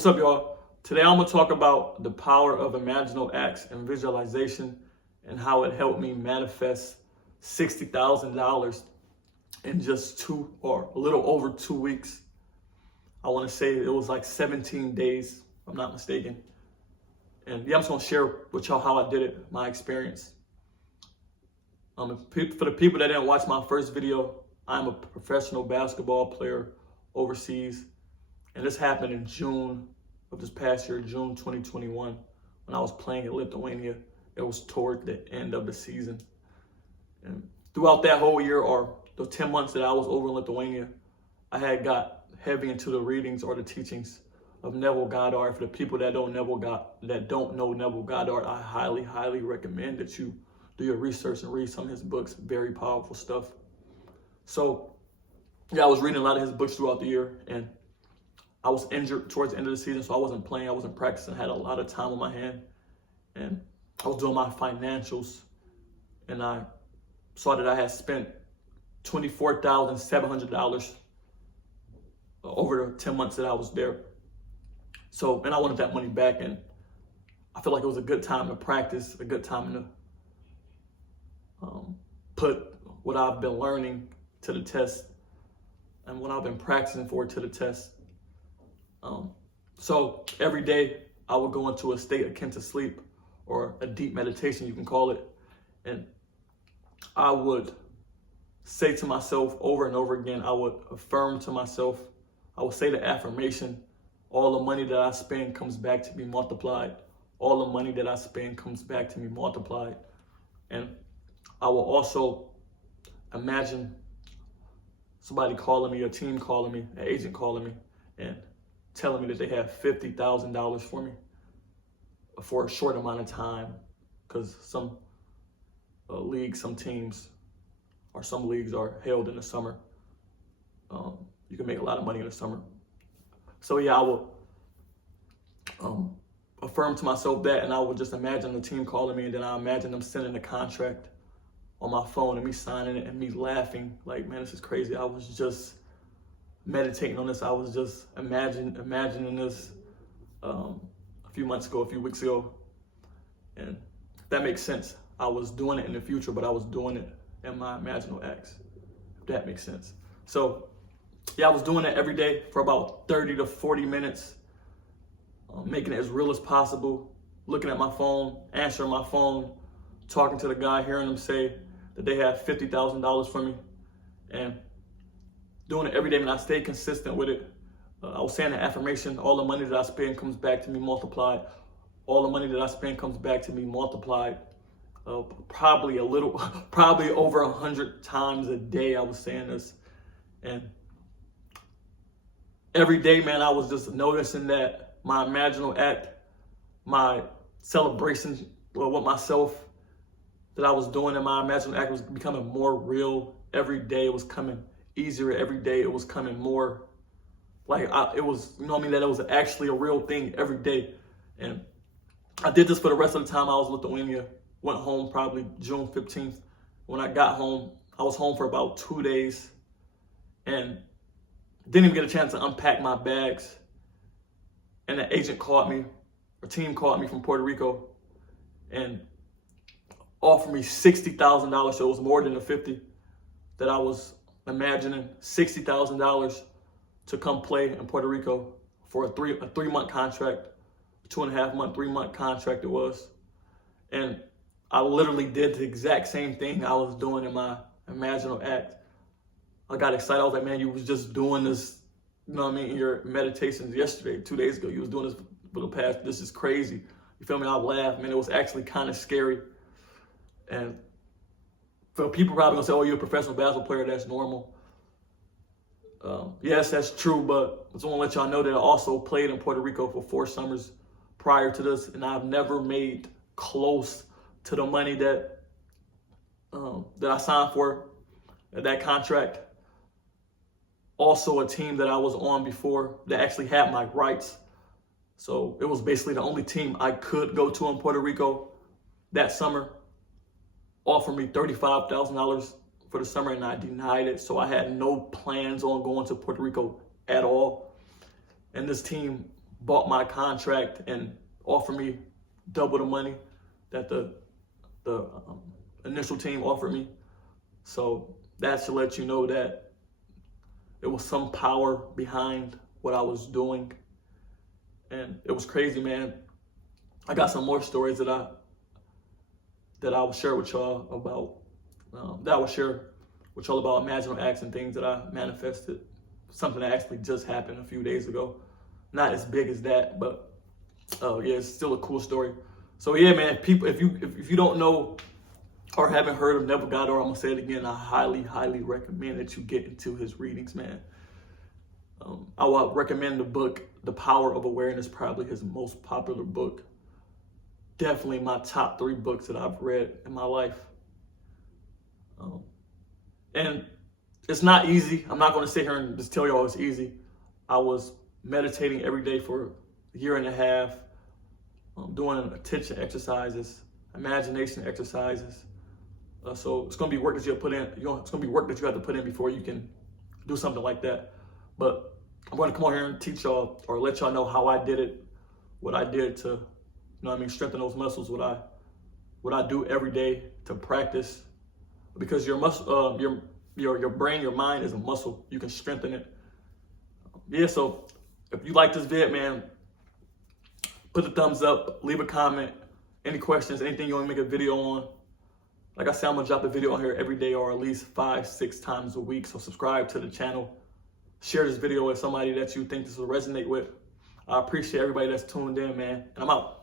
What's up, y'all? Today I'm going to talk about the power of imaginal acts and visualization and how it helped me manifest $60,000 in just a little over 2 weeks. I want to say it was like 17 days, if I'm not mistaken. And yeah, I'm just going to share with y'all how I did it, my experience. For the people that didn't watch my first video, I'm a professional basketball player overseas. And this happened in June of this past year, June 2021, when I was playing in Lithuania. It was toward the end of the season. And throughout that whole year, or the 10 months that I was over in Lithuania, I had got heavy into the readings or the teachings of Neville Goddard. For the people that don't know Neville Goddard, I highly, highly recommend that you do your research and read some of his books. Very powerful stuff. So yeah, I was reading a lot of his books throughout the year, and I was injured towards the end of the season, so I wasn't playing, I wasn't practicing, had a lot of time on my hand, and I was doing my financials, and I saw that I had spent $24,700 over the 10 months that I was there. So, and I wanted that money back, and I feel like it was a good time to practice, a good time to put what I've been learning to the test and what I've been practicing for to the test. So every day I would go into a state akin to sleep, or a deep meditation, you can call it. And I would say to myself over and over again, I would affirm to myself, I would say the affirmation, all the money that I spend comes back to me multiplied. All the money that I spend comes back to me multiplied. And I will also imagine somebody calling me, a team calling me, an agent calling me, and telling me that they have $50,000 for me for a short amount of time, because some leagues, some teams, or some leagues are held in the summer. You can make a lot of money in the summer. So yeah, I will affirm to myself that, and I would just imagine the team calling me, and then I imagine them sending the contract on my phone and me signing it and me laughing like, man, this is crazy. I was just meditating on this. I was just imagining this a few months ago, a few weeks ago. And that makes sense. I was doing it in the future, but I was doing it in my imaginal acts, if that makes sense. So yeah, I was doing it every day for about 30 to 40 minutes, making it as real as possible, looking at my phone, answering my phone, talking to the guy, hearing them say that they have $50,000 for me, and doing it every day. And I stayed consistent with it. I was saying the affirmation, all the money that I spend comes back to me multiplied. All the money that I spend comes back to me multiplied. Probably over 100 times a day I was saying this. And every day, man, I was just noticing that my imaginal act, my celebration with myself that I was doing in my imaginal act was becoming more real. Every day it was coming easier. Every day it was coming more like it was, you know what I mean, that it was actually a real thing every day. And I did this for the rest of the time I was in Lithuania. Went home probably June 15th. When I got home, I was home for about 2 days and didn't even get a chance to unpack my bags. And the agent called me, a team called me from Puerto Rico, and offered me $60,000. So it was more than the 50 that I was imagining. $60,000 to come play in Puerto Rico for a 3-month contract, 2.5 month, 3-month contract it was. And I literally did the exact same thing I was doing in my imaginal act. I got excited. I was like, man, you was just doing this, you know what I mean, in your meditations yesterday, 2 days ago. You was doing this for the past, this is crazy. You feel me? I laughed, man. It was actually kind of scary. And for people probably gonna say, oh, you're a professional basketball player, that's normal. Yes, that's true, but I just want to let y'all know that I also played in Puerto Rico for 4 summers prior to this, and I've never made close to the money that I signed for, that contract. Also a team that I was on before that actually had my rights. So it was basically the only team I could go to in Puerto Rico that summer. Offered me $35,000 for the summer, and I denied it. So I had no plans on going to Puerto Rico at all. And this team bought my contract and offered me double the money that the initial team offered me. So that should let you know that there was some power behind what I was doing. And it was crazy, man. I got some more stories that I will share with y'all about, imaginal acts and things that I manifested. Something that actually just happened a few days ago. Not as big as that, but yeah, it's still a cool story. So yeah, man, people, if you don't know or haven't heard of Neville Goddard, I'm gonna say it again. I highly, highly recommend that you get into his readings, man. I would recommend the book, The Power of Awareness, probably his most popular book. Definitely my top 3 books that I've read in my life. And it's not easy. I'm not going to sit here and just tell y'all it's easy. I was meditating every day for a year and a half, doing attention exercises, imagination exercises. So it's going to be work that you have to put in. It's going to be work that you have to put in before you can do something like that. But I'm going to come on here and teach y'all or let y'all know how I did it, what I did to, strengthen those muscles, what I do every day to practice. Because your brain, your mind is a muscle. You can strengthen it. Yeah, so if you like this vid, man, put the thumbs up, leave a comment, any questions, anything you want to make a video on. Like I said, I'm going to drop a video on here every day or at least 5-6 times a week. So subscribe to the channel. Share this video with somebody that you think this will resonate with. I appreciate everybody that's tuned in, man. And I'm out.